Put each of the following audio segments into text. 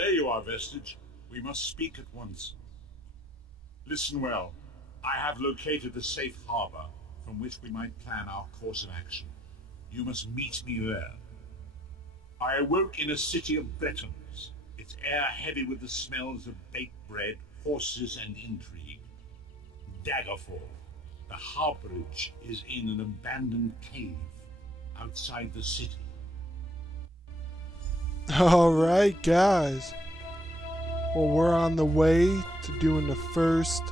there you are, Vestige. We must speak at once. Listen well. I have located a safe harbor from which we might plan our course of action. You must meet me there. I awoke in a city of Bretons, its air heavy with the smells of baked bread, horses, and intrigue. Daggerfall, the Harborage, is in an abandoned cave outside the city. Alright, guys. Well, we're on the way to doing the first,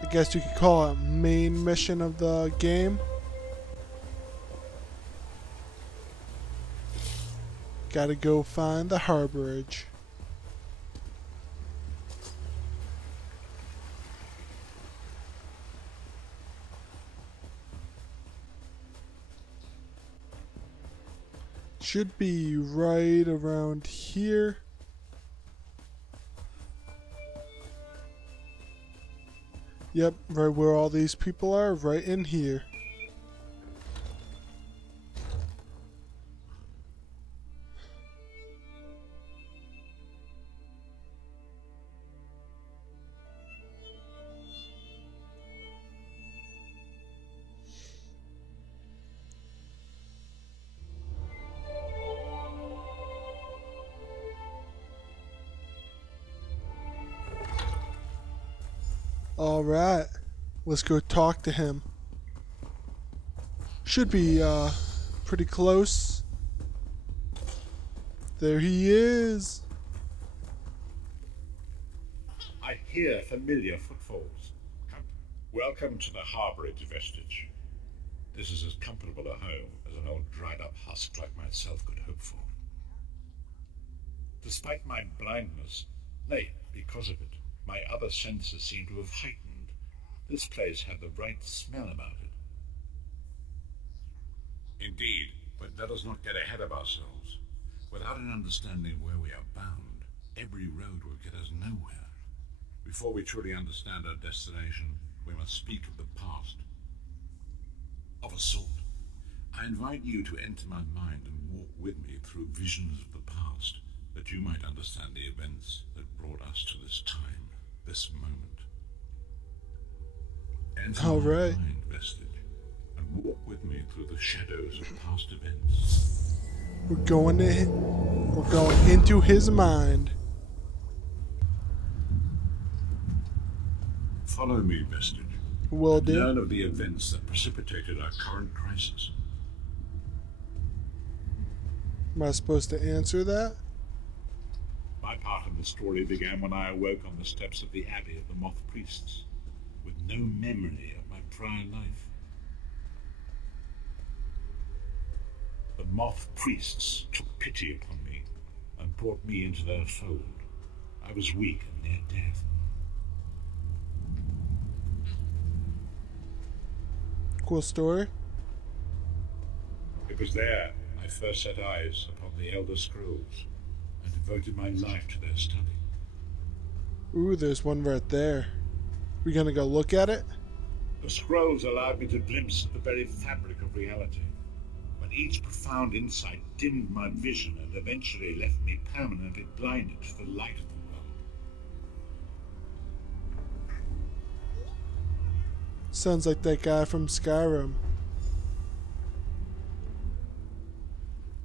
I guess you could call it, main mission of the game. Gotta go find the Harborage. Should be right around here. Yep, right where all these people are, right in here. Alright, let's go talk to him. Should be pretty close. There he is. I hear familiar footfalls. Welcome to the Harborage, Vestige. This is as comfortable a home as an old dried-up husk like myself could hope for. Despite my blindness, nay, because of it, my other senses seem to have heightened. This place had the right smell about it. Indeed, but let us not get ahead of ourselves. Without an understanding where we are bound, every road will get us nowhere. Before we truly understand our destination, we must speak of the past. Of a sort. I invite you to enter my mind and walk with me through visions of the past, that you might understand the events that brought us to this time, this moment. Enter my mind, Vestige, and walk with me through the shadows of past events. We're going into his mind. Follow me, Vestige. Will do. Learn of the events that precipitated our current crisis. Am I supposed to answer that? My part of the story began when I awoke on the steps of the Abbey of the Moth Priests, with no memory of my prior life. The Moth Priests took pity upon me and brought me into their fold. I was weak and near death. Cool story. It was there I first set eyes upon the Elder Scrolls and devoted my life to their study. Ooh, there's one right there. We gonna go look at it? The scrolls allowed me to glimpse the very fabric of reality, but each profound insight dimmed my vision and eventually left me permanently blinded to the light of the world. Sounds like that guy from Skyrim.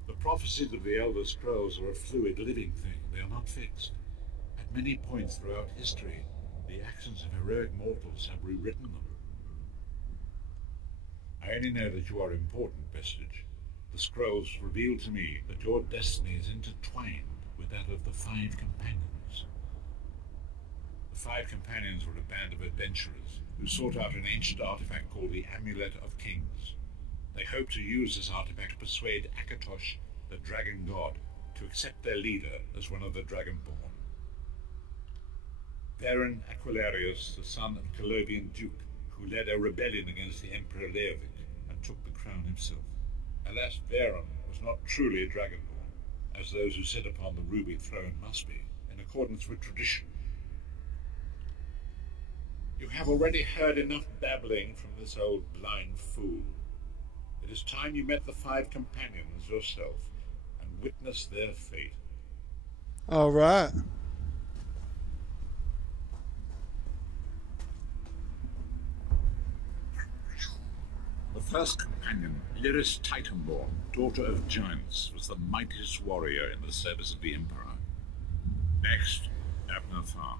The prophecies of the Elder Scrolls are a fluid, living thing. They are not fixed. At many points throughout history, the actions of heroic mortals have rewritten them. I only know that you are important, Vestige. The scrolls reveal to me that your destiny is intertwined with that of the Five Companions. The Five Companions were a band of adventurers who sought out an ancient artifact called the Amulet of Kings. They hoped to use this artifact to persuade Akatosh, the dragon god, to accept their leader as one of the Dragonborn. Baron Aquilarius, the son of Colovian Duke, who led a rebellion against the Emperor Leovic and took the crown himself. Alas, Baron was not truly a Dragonborn, as those who sit upon the ruby throne must be, in accordance with tradition. You have already heard enough babbling from this old blind fool. It is time you met the Five Companions yourself and witnessed their fate. All right. The first companion, Lyris Titanborn, daughter of giants, was the mightiest warrior in the service of the Emperor. Next, Abner Thar,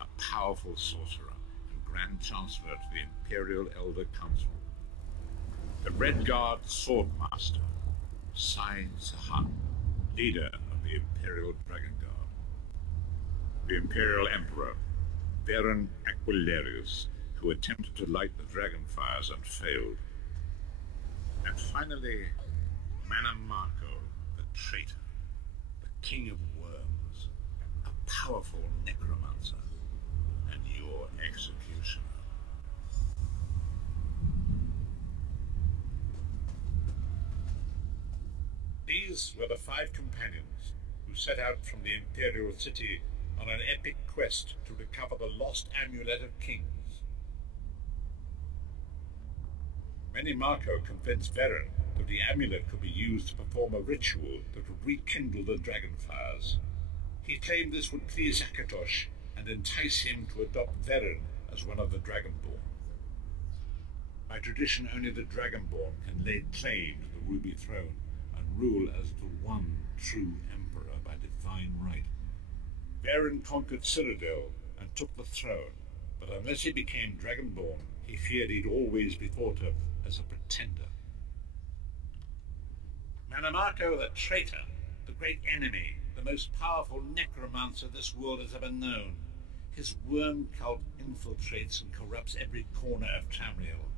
a powerful sorcerer and Grand Chancellor to the Imperial Elder Council. The Red Guard Swordmaster, Sai Sahan, leader of the Imperial Dragon Guard. The Imperial Emperor, Baron Aquilarius, who attempted to light the dragon fires and failed. And finally, Manamako, the traitor, the king of worms, a powerful necromancer, and your executioner. These were the 5 companions who set out from the Imperial City on an epic quest to recover the lost amulet of kings. Manamako convinced Varen that the amulet could be used to perform a ritual that would rekindle the dragon fires. He claimed this would please Akatosh and entice him to adopt Varen as one of the Dragonborn. By tradition, only the Dragonborn can lay claim to the Ruby Throne and rule as the one true Emperor by divine right. Varen conquered Cyrodiil and took the throne, but unless he became Dragonborn, he feared he'd always be thought of as a pretender. Manamako the traitor, the great enemy, the most powerful necromancer this world has ever known. His worm cult infiltrates and corrupts every corner of Tamriel.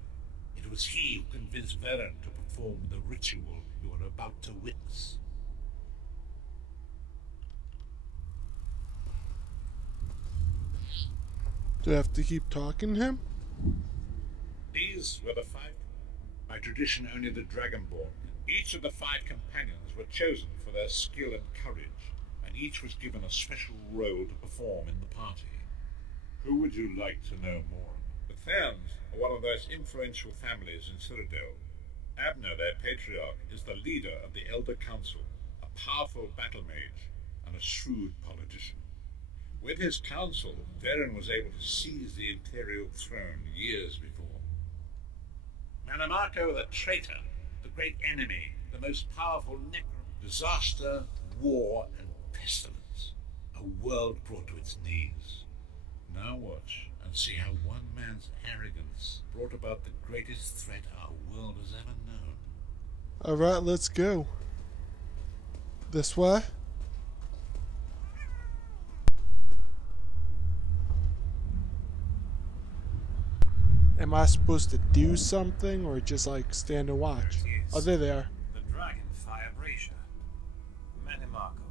It was he who convinced Varen to perform the ritual you are about to witness. Do I have to keep talking to him? These were the 5. By tradition, only the Dragonborn. Each of the 5 companions were chosen for their skill and courage, and each was given a special role to perform in the party. Who would you like to know more? The Therns are one of the most influential families in Cyrodiil. Abner, their patriarch, is the leader of the Elder Council, a powerful battle mage and a shrewd politician. With his council, Varen was able to seize the Imperial throne years before. Manamako the traitor, the great enemy, the most powerful disaster, war, and pestilence. A world brought to its knees. Now watch and see how one man's arrogance brought about the greatest threat our world has ever known. Alright, let's go. This way? Am I supposed to do something or just like stand and watch? Oh, there they are. The Dragonfire Brazier. Manamako,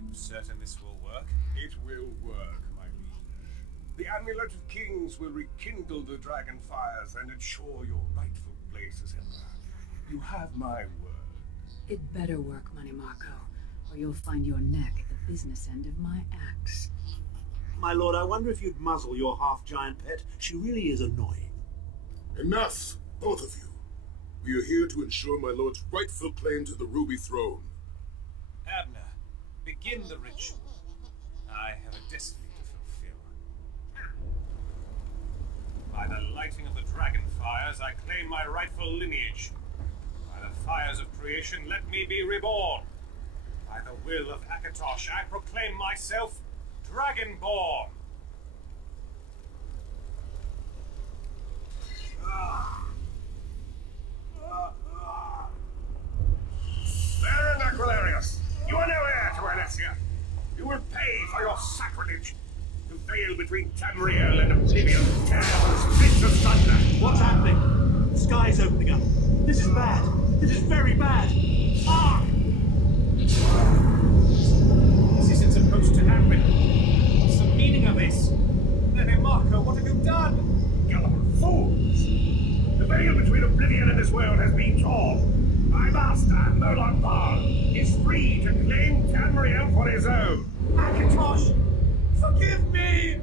you certain this will work? It will work, my liege. The Amulet of Kings will rekindle the dragon fires and ensure your rightful place as Emperor. You have my word. It better work, Manamako, or you'll find your neck at the business end of my axe. My lord, I wonder if you'd muzzle your half-giant pet. She really is annoying. Enough, both of you. We are here to ensure my lord's rightful claim to the Ruby Throne. Abner, begin the ritual. I have a destiny to fulfill. By the lighting of the dragon fires, I claim my rightful lineage. By the fires of creation, let me be reborn. By the will of Akatosh, I proclaim myself Dragonborn. Baron Aquilarius, you are no heir to Alessia. You will pay for your sacrilege. To veil between Tamriel and Oblivion, tear the spits of thunder. What's happening? The sky's opening up. This is bad. This is very bad. Ah! This isn't supposed to happen. What's the meaning of this? Manamako, what have you done? Gullible fools! The veil between Oblivion and this world has been torn. My master, Molon Ball, is free to claim Tamriel for his own. Akatosh, forgive me!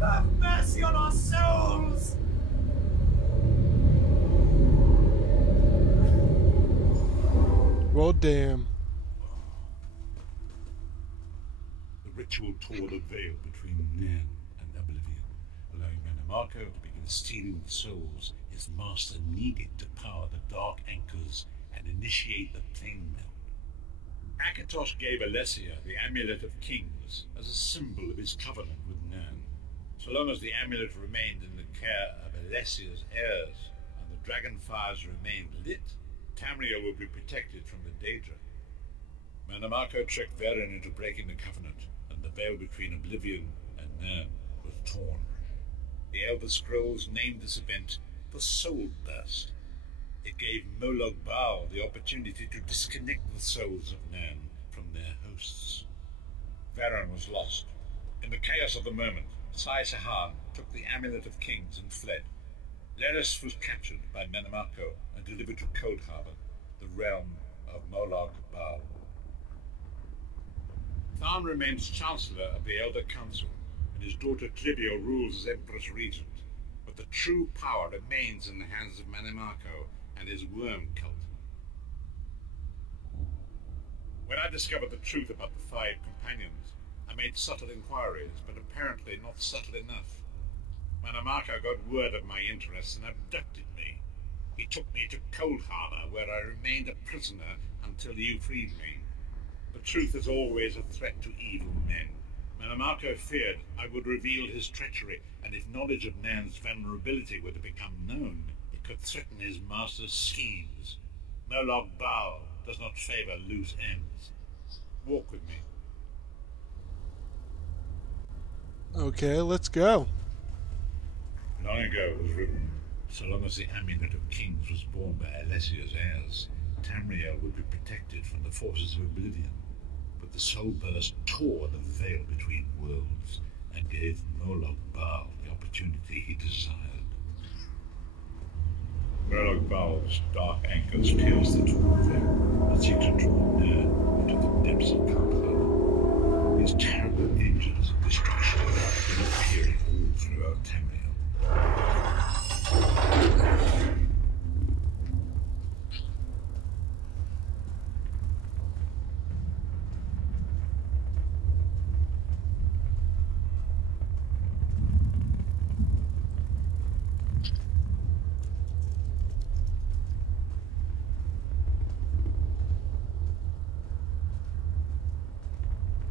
Have mercy on our souls! Well, damn. the ritual tore the veil between Nan and Oblivion, allowing Mannimarco to begin stealing the souls his master needed to power the Dark Anchors and initiate the Plane Melt. Akatosh gave Alessia the Amulet of Kings as a symbol of his covenant with Nan. So long as the amulet remained in the care of Alessia's heirs and the dragon fires remained lit, Tamriel would be protected from the Daedra. Mannimarco tricked Varen into breaking the covenant, and the veil between Oblivion and Nan was torn. The Elder Scrolls named this event the Soul Burst. It gave Molag Bal the opportunity to disconnect the souls of Nan from their hosts. Varen was lost. In the chaos of the moment, Sai Sahan took the Amulet of Kings and fled. Leris was captured by Mannimarco and delivered to Cold Harbor, the realm of Molag Bal. Tharn remains Chancellor of the Elder Council, and his daughter Clivio rules as Empress Regent, but the true power remains in the hands of Mannimarco and his worm cult. When I discovered the truth about the 5 companions, I made subtle inquiries, but apparently not subtle enough. Mannimarco got word of my interests and abducted me. He took me to Cold Harbor, where I remained a prisoner until you freed me. The truth is always a threat to evil men. Mannimarco feared I would reveal his treachery, and if knowledge of Nan's vulnerability were to become known, it could threaten his master's schemes. Molag Bal does not favor loose ends. Walk with me. Okay, let's go. Long ago it was written, so long as the Amulet of Kings was borne by Alessia's heirs, Tamriel would be protected from the forces of Oblivion. But the Soul Burst tore the veil between worlds and gave Molag Bal the opportunity he desired. Molag Bal's dark anchors pierced the torn veil and seemed to draw near into the depths of Kalkala. These terrible angels of destruction were appearing all throughout Tamriel.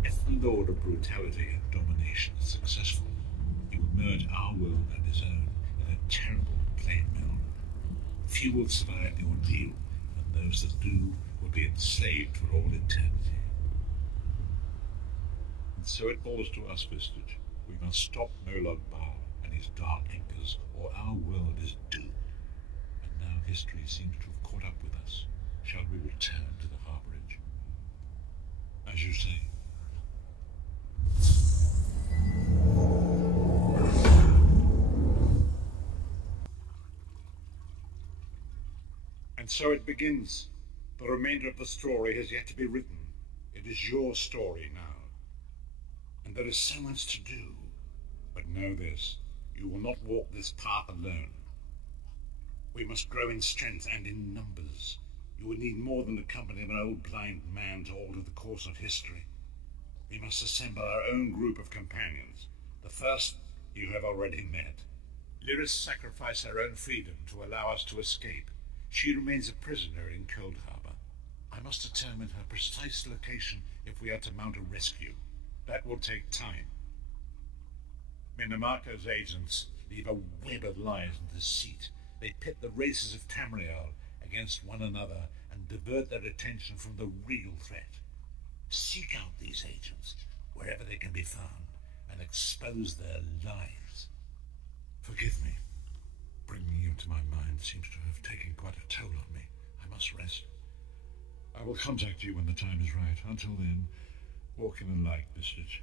If the Lord of Brutality and Domination is successful, he will merge our world and his own in a terrible plane meld. Few will survive the ordeal, and those that do will be enslaved for all eternity. And so it falls to us, Vistage. We must stop Molag Bal and his dark anchors, or our world is doomed. And now history seems to have caught up with us. Shall we return to the Harborage? As you say. And so it begins. The remainder of the story has yet to be written. It is your story now. And there is so much to do. But know this, you will not walk this path alone. We must grow in strength and in numbers. You will need more than the company of an old blind man to alter the course of history. We must assemble our own group of companions. The first you have already met. Lyris sacrificed her own freedom to allow us to escape. She remains a prisoner in Cold Harbor. I must determine her precise location if we are to mount a rescue. That will take time. Mannimarco's agents leave a web of lies and deceit. They pit the races of Tamriel against one another and divert their attention from the real threat. Seek out these agents wherever they can be found and expose their lies. Forgive me. Bringing you to my mind seems to have taken quite a toll on me. I must rest. I will contact you when the time is right. Until then, walk in the light, Vistage.